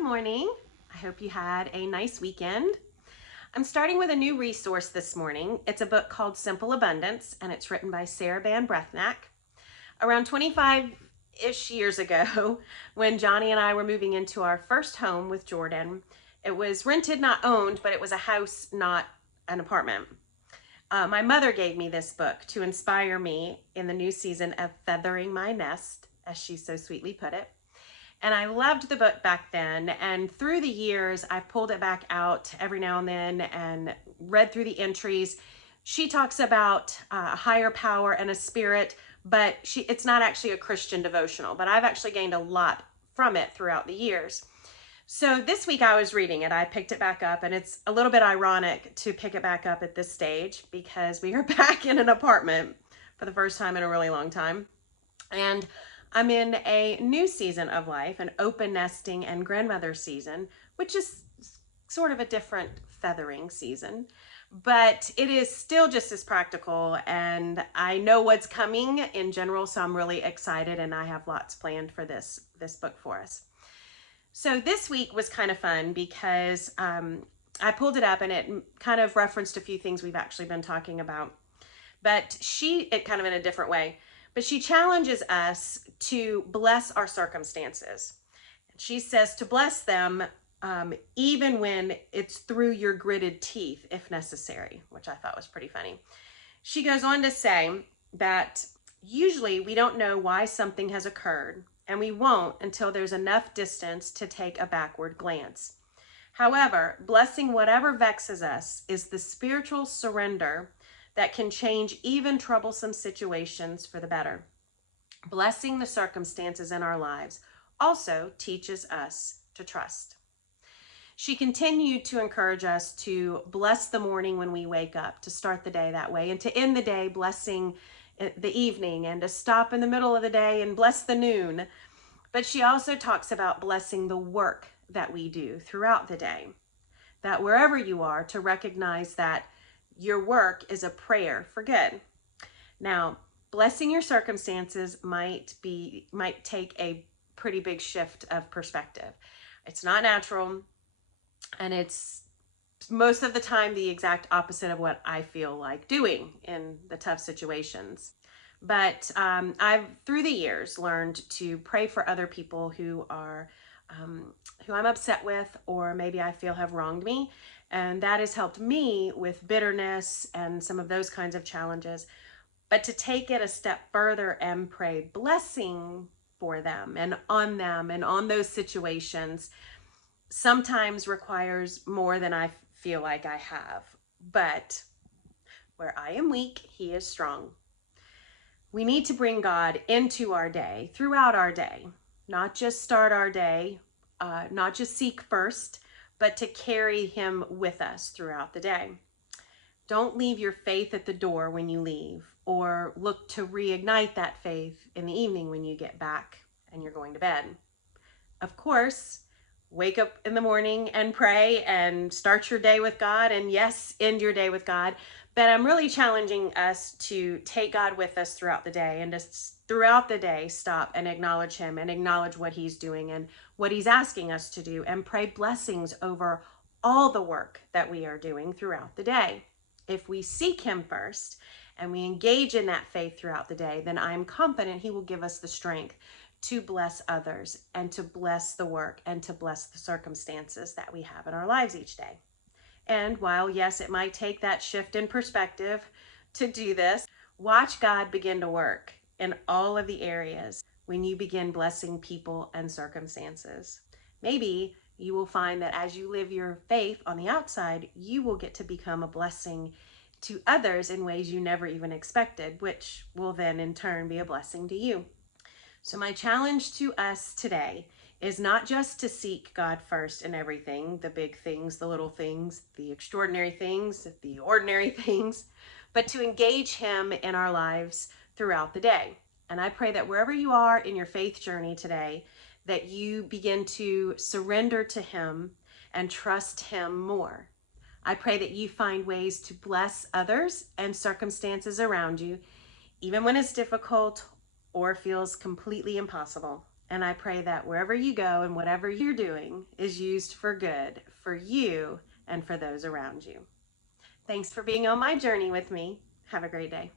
Good morning. I hope you had a nice weekend. I'm starting with a new resource this morning. It's a book called Simple Abundance, and it's written by Sarah Ban Breathnach. Around 25-ish years ago, when Johnny and I were moving into our first home with Jordan, it was rented, not owned, but it was a house, not an apartment. My mother gave me this book to inspire me in the new season of feathering my nest, as she so sweetly put it. And I loved the book back then, and through the years, I pulled it back out every now and then and read through the entries. She talks about a higher power and a spirit, but it's not actually a Christian devotional, but I've actually gained a lot from it throughout the years. So this week I was reading it. I picked it back up, and it's a little bit ironic to pick it back up at this stage because we are back in an apartment for the first time in a really long time. And I'm in a new season of life, an open nesting and grandmother season, which is sort of a different feathering season, but it is still just as practical, and I know what's coming in general, so I'm really excited, and I have lots planned for this book for us. So this week was kind of fun because I pulled it up and it kind of referenced a few things we've actually been talking about, but it kind of in a different way. But she challenges us to bless our circumstances. She says to bless them even when it's through your gritted teeth, if necessary, which I thought was pretty funny. She goes on to say that usually we don't know why something has occurred, and we won't until there's enough distance to take a backward glance. However, blessing whatever vexes us is the spiritual surrender that can change even troublesome situations for the better. Blessing the circumstances in our lives also teaches us to trust. She continued to encourage us to bless the morning when we wake up, to start the day that way, and to end the day blessing the evening, and to stop in the middle of the day and bless the noon. But she also talks about blessing the work that we do throughout the day, that wherever you are, to recognize that your work is a prayer for good. Now, blessing your circumstances might take a pretty big shift of perspective. It's not natural, and it's most of the time the exact opposite of what I feel like doing in the tough situations. But I've, through the years, learned to pray for other people who I'm upset with, or maybe I feel have wronged me. And that has helped me with bitterness and some of those kinds of challenges. But to take it a step further and pray blessing for them and on those situations sometimes requires more than I feel like I have. But where I am weak, He is strong. We need to bring God into our day, throughout our day, not just start our day, not just seek first, but to carry Him with us throughout the day. Don't leave your faith at the door when you leave, or look to reignite that faith in the evening when you get back and you're going to bed. Of course, wake up in the morning and pray and start your day with God, and yes, end your day with God. But I'm really challenging us to take God with us throughout the day, and just throughout the day stop and acknowledge Him and acknowledge what He's doing and what He's asking us to do, and pray blessings over all the work that we are doing throughout the day. If we seek Him first and we engage in that faith throughout the day, then I'm confident He will give us the strength to bless others and to bless the work and to bless the circumstances that we have in our lives each day. And while, yes, it might take that shift in perspective to do this, watch God begin to work in all of the areas when you begin blessing people and circumstances. Maybe you will find that as you live your faith on the outside, you will get to become a blessing to others in ways you never even expected, which will then in turn be a blessing to you. So my challenge to us today is not just to seek God first in everything, the big things, the little things, the extraordinary things, the ordinary things, but to engage Him in our lives throughout the day. And I pray that wherever you are in your faith journey today, that you begin to surrender to Him and trust Him more. I pray that you find ways to bless others and circumstances around you, even when it's difficult or feels completely impossible. And I pray that wherever you go and whatever you're doing is used for good for you and for those around you. Thanks for being on my journey with me. Have a great day.